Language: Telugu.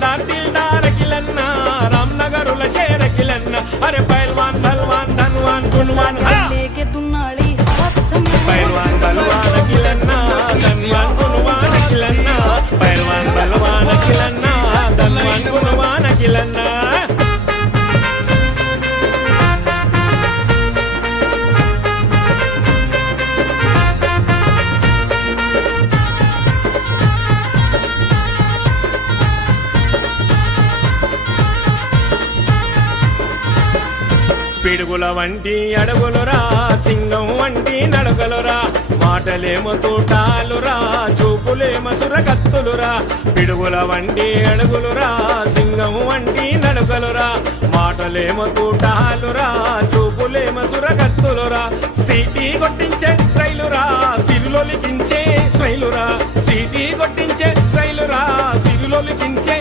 दिलदार दिलदार किलन्ना रामनगरुला शेर किलन्ना अरे पहलवान भलवान धनवान गुणवान लेके दुनाली हाथ में पहलवान बलवान किलन्ना धनवान गुणवान किलन्ना पहलवान बलवान किलन्ना धनवान गुणवान किलन्ना పిడుగుల వంటి అడుగులురా సింగం వంటి నడకలురా మాటలేమో తూటాలురా చూపులేమో సురకత్తులురా పిడుగుల వంటి అడుగులురా సింగం వంటి నడకలురా మాటలేమో తూటాలురా చూపులేమో సురకత్తులురా సీటీ కొట్టించే స్టైలురా సిరులొలికించే స్టైలురా సీటీ కొట్టించే స్టైలురా సిరులొలికించే